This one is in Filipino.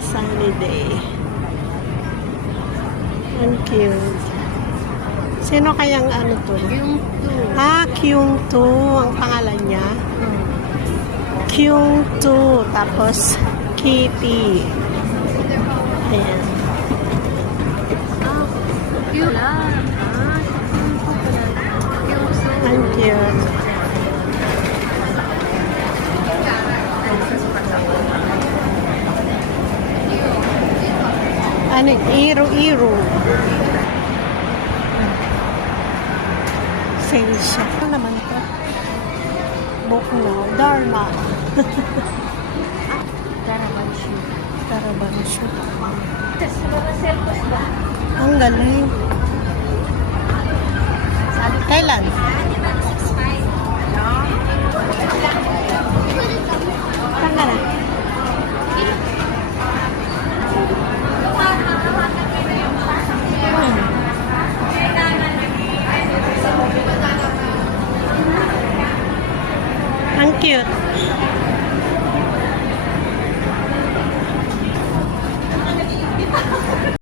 sunny day. Ang cute. Sino kayang ano to? Yung 2. Kyung2 ang pangalan niya. Kyung2 tapos Kitty. Ayan. Cute lang. Ang cute. Ano? Iro-iro. Sale siya. Ano naman ito? Bokno. Dharma. Caravancho. Caravancho. Sa mga circus ba? Ang galing. Kailan? Saan ka na? Ang cute.